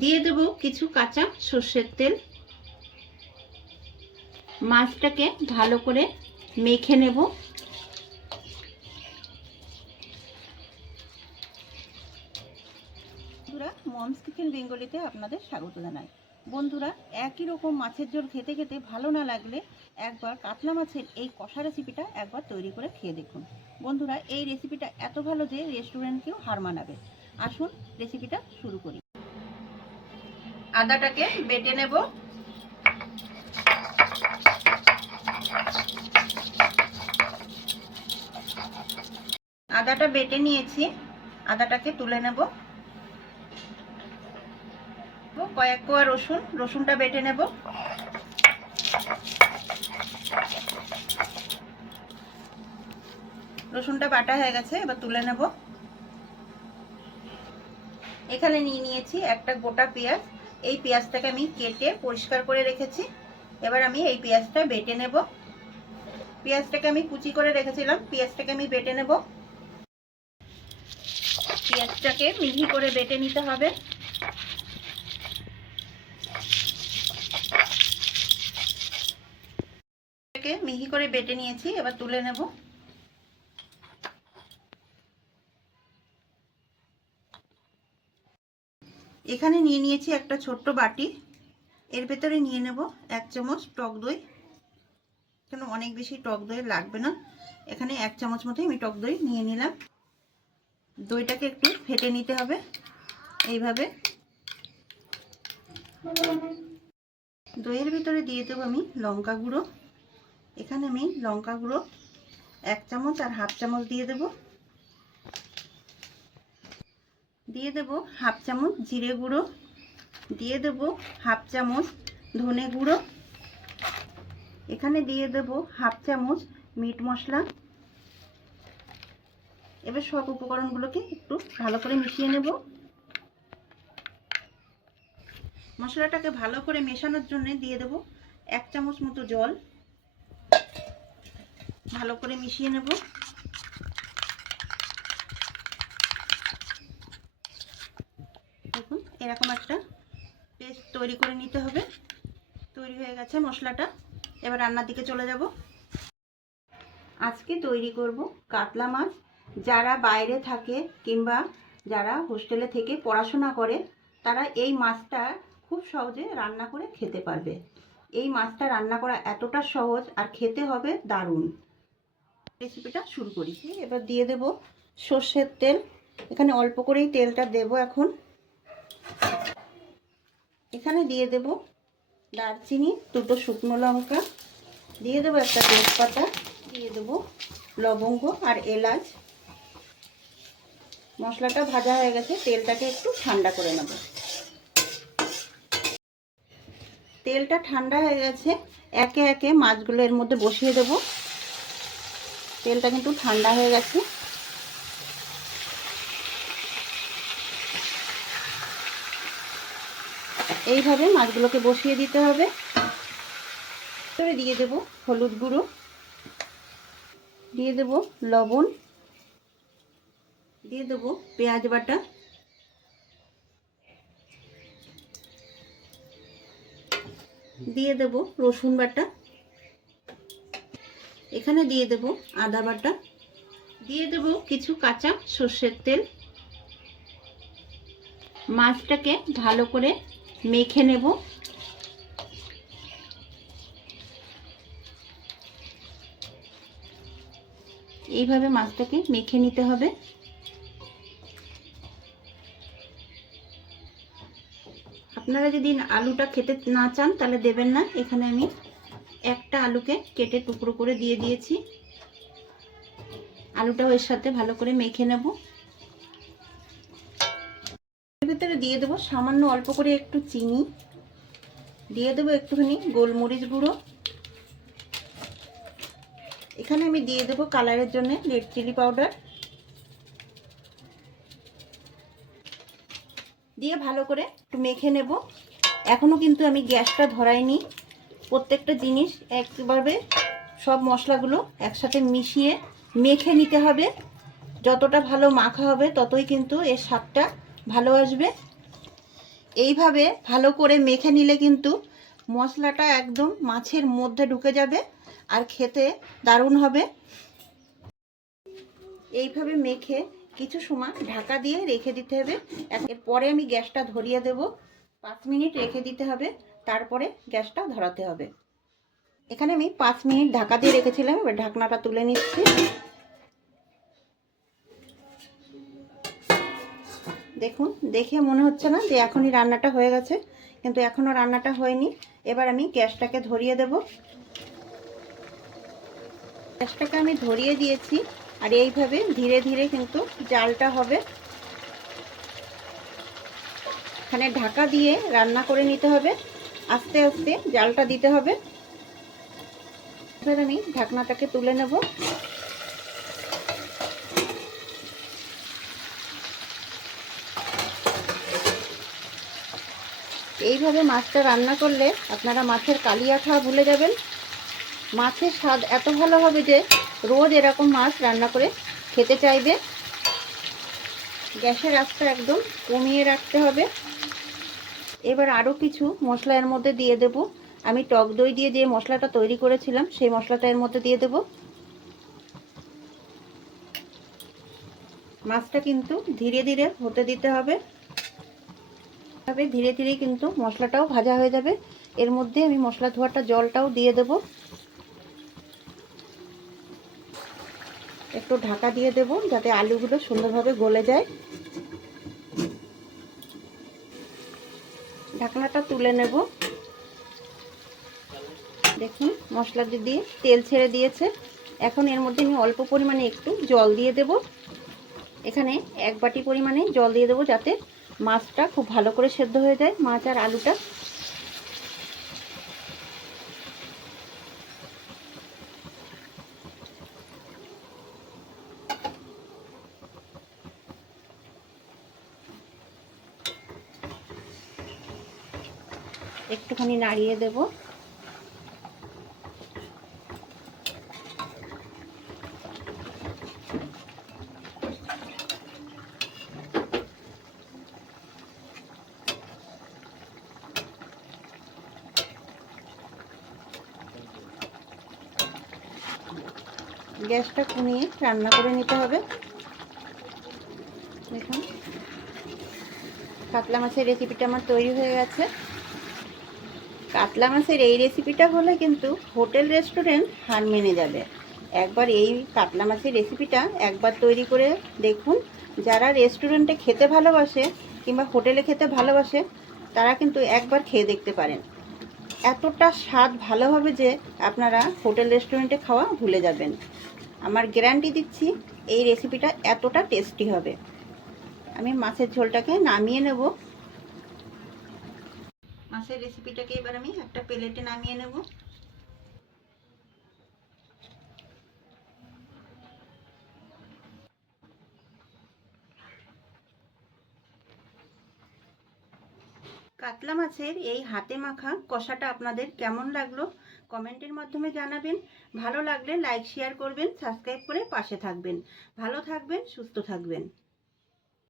দিয়ে দেব কিছু কাঁচা সর্ষের তেল। মাছটাকে ভালো করে মেখে নেব। বন্ধুরা, মমস কিচেন বেঙ্গলিতে আপনাদের স্বাগত জানাই। বন্ধুরা, একই রকম মাছের ঝোল খেতে খেতে ভালো না লাগলে একবার কাতলা মাছের এই কষা রেসিপিটা একবার তৈরি করে খেয়ে দেখুন। বন্ধুরা, এই রেসিপিটা এত ভালো যে রেস্টুরেন্টকেও হার মানাবে। আসুন রেসিপিটা শুরু করি। আদাটাকে বেটে নেব। আদাটা বেটে নিয়েছি। আদাটাকে তুলে নেব। কয়েক কোয়া রসুন, রসুনটা বেটে নেব। রসুনটা বাটা হয়ে গেছে, এবার তুলে নেব। এখানে নিয়ে নিয়েছি একটা গোটা পেঁয়াজ। এই পেঁয়াজটাকে আমি কেটে পরিষ্কার করে রেখেছি। এবার আমি এই পেঁয়াজটা বেটে নেব। পেঁয়াজটাকে আমি কুচি করে রেখেছিলাম। পেঁয়াজটাকে আমি বেটে নেব। পেঁয়াজটাকে মিহি করে বেটে নিতে হবে। মিহি করে বেটে নিয়েছি। এবার তুলে নেব। এখানে নিয়ে নিয়েছি একটা ছোট্ট বাটি। এর ভেতরে নিয়ে নেব এক চামচ টক দই। কেন অনেক বেশি টক দই লাগবে না। এখানে এক চামচ মতো আমি টক দই নিয়ে নিলাম। দইটাকে একটু ফেটে নিতে হবে। এইভাবে। দইয়ের ভিতরে দিয়ে দেবো আমি লঙ্কা গুঁড়ো। এখানে আমি লঙ্কা গুঁড়ো এক চামচ আর হাফ চামচ দিয়ে দেব। দিয়ে দেব হাফ চামচ জিরে গুঁড়ো, দিয়ে দেব হাফ চামচ ধনে গুঁড়ো, এখানে দিয়ে দেব হাফ চামচ মিট মশলা। এবার সব উপকরণগুলোকে একটু ভালো করে মিশিয়ে নেব। মশলাটাকে ভালো করে মেশানোর জন্য দিয়ে দেব এক চামচ মতো জল। ভালো করে মিশিয়ে নেব দেখুন এরকম একটা পেস্ট তৈরি করে নিতে হবে। তৈরি হয়ে গেছে মশলাটা। এবার রান্নার দিকে চলে যাব। আজকে তৈরি করব কাতলা মাছ। যারা বাইরে থাকে কিংবা যারা হোস্টেলে থেকে পড়াশোনা করে, তারা এই মাছটা খুব সহজে রান্না করে খেতে পারবে। এই মাছটা রান্না করা এতটা সহজ আর খেতে হবে দারুণ। রেসিপিটা শুরু করি। এবার দিয়ে দেব সর্ষের তেল। এখানে অল্প করেই তেলটা দেব এখন। এখানে দিয়ে দেব দারচিনি, দুটো শুকনো লঙ্কা, দিয়ে দেবো একটা তেজপাতা, দিয়ে দেবো লবঙ্গ আর এলাচ। মশলাটা ভাজা হয়ে গেছে, তেলটাকে একটু ঠান্ডা করে নেব। তেলটা ঠান্ডা হয়ে গেছে, একে একে মাছগুলো এর মধ্যে বসিয়ে দেব। তেলটা কিন্তু ঠান্ডা হয়ে গেছে। এইভাবে মাছগুলোকে বসিয়ে দিতে হবে। করে দিয়ে দেব হলুদ গুঁড়ো, দিয়ে দেব লবণ, দিয়ে দেব পেঁয়াজ বাটা। দিয়ে দেব রসুন বাটা। এখানে দিয়ে দেব আদা বাটা। দিয়ে দেব কিছু কাঁচা সর্ষের তেল। মাছটাকে ভালো করে মেখে নেব। এইভাবে মাছটাকে মেখে নিতে হবে। আপনারা যদি আলুটা খেতে না চান, তাহলে দেবেন না। এখানে আমি একটা আলুকে কেটে টুকরো করে দিয়ে দিয়েছি। আলুটাও এর সাথে ভালো করে মেখে নেব। ভিতরে দিয়ে দেবো, সামান্য অল্প করে একটু চিনি। দিয়ে দেবো একটুখানি গোলমরিচ গুঁড়ো। এখানে আমি দিয়ে দেবো কালারের জন্য রেড চিলি পাউডার। দিয়ে ভালো করে একটু মেখে নেব। এখনও কিন্তু আমি গ্যাসটা ধরাইনি। প্রত্যেকটা জিনিস একবারে সব মশলাগুলো একসাথে মিশিয়ে মেখে নিতে হবে। যতটা ভালো মাখা হবে, ততই কিন্তু এর স্বাদটা ভালো আসবে। এইভাবে ভালো করে মেখে নিলে কিন্তু মশলাটা একদম মাছের মধ্যে ঢুকে যাবে আর খেতে দারুণ হবে। এইভাবে মেখে কিছু সময় ঢাকা দিয়ে রেখে দিতে হবে। এরপরে আমি গ্যাসটা ধরিয়ে দেব। পাঁচ মিনিট রেখে দিতে হবে। তারপরে গ্যাসটা ধরাতে হবে। এখানে আমি পাঁচ মিনিট ঢাকা দিয়ে রেখেছিলাম। এবার ঢাকনাটা তুলে নিচ্ছি। দেখুন, দেখে মনে হচ্ছে না যে এখনই রান্নাটা হয়ে গেছে, কিন্তু এখনও রান্নাটা হয়নি। এবার আমি গ্যাসটাকে ধরিয়ে দেব। গ্যাসটাকে আমি ধরিয়ে দিয়েছি, আর এইভাবে ধীরে ধীরে কিন্তু জালটা হবে। এখানে ঢাকা দিয়ে রান্না করে নিতে হবে। আস্তে আস্তে জালটা দিতে হবে। এবার আমি ঢাকনাটাকে তুলে নেব। এইভাবে মাছটা রান্না করলে আপনারা মাছের কালিয়া খাওয়া ভুলে যাবেন। মাছের স্বাদ এত ভালো হবে যে রোজ এরকম মাছ রান্না করে খেতে চাইবে। গ্যাসের আঁচটা একদম কমিয়ে রাখতে হবে। এবার আরও কিছু মশলা এর মধ্যে দিয়ে দেব। আমি টক দই দিয়ে যে মশলাটা তৈরি করেছিলাম, সেই মশলাটা এর মধ্যে দিয়ে দেব। মাছটা কিন্তু ধীরে ধীরে হতে দিতে হবে। তবে ধীরে ধীরে কিন্তু মশলাটাও ভাজা হয়ে যাবে। এর মধ্যে আমি মশলা ধোয়াটা জলটাও দিয়ে দেব। একটু ঢাকা দিয়ে দেব যাতে আলুগুলো সুন্দরভাবে গলে যায়। ঢাকনাটা তুলে নেব। দেখুন, মশলা দিয়ে তেল ছেড়ে দিয়েছে, এখন এর মধ্যে আমি অল্প পরিমাণে একটু জল দিয়ে দেব। এখানে এক বাটি পরিমাণে জল দিয়ে দেবো যাতে মাছটা খুব ভালো করে সেদ্ধ হয়ে যায় মাছ আর আলুটা। একটুখানি নাড়িয়ে দেব। গ্যাসটা কমিয়ে রান্না করে নিতে হবে। দেখুন। কাতলা মাছের রেসিপিটা আমার তৈরি হয়ে গেছে। কাতলা মাছের এই রেসিপিটা হলে কিন্তু হোটেল রেস্টুরেন্ট হার মেনে যাবে। একবার এই কাতলা মাছের রেসিপিটা একবার তৈরি করে দেখুন। যারা রেস্টুরেন্টে খেতে ভালোবাসে কিংবা হোটেলে খেতে ভালোবাসে, তারা কিন্তু একবার খেয়ে দেখতে পারেন। এতটা স্বাদ ভালো হবে যে আপনারা হোটেল রেস্টুরেন্টে খাওয়া ভুলে যাবেন। আমার গ্যারান্টি দিচ্ছি, এই রেসিপিটা এতটা টেস্টি হবে। আমি মাছের ঝোলটাকে নামিয়ে নেব। মাছের রেসিপিটাকে এবার আমি একটা প্লেটে নামিয়ে নেব। কাতলা মাছের এই হাতে মাখা কষাটা আপনাদের কেমন লাগল কমেন্টের মাধ্যমে জানাবেন। ভালো লাগলে লাইক, শেয়ার করবেন, সাবস্ক্রাইব করে পাশে থাকবেন। ভালো থাকবেন, সুস্থ থাকবেন।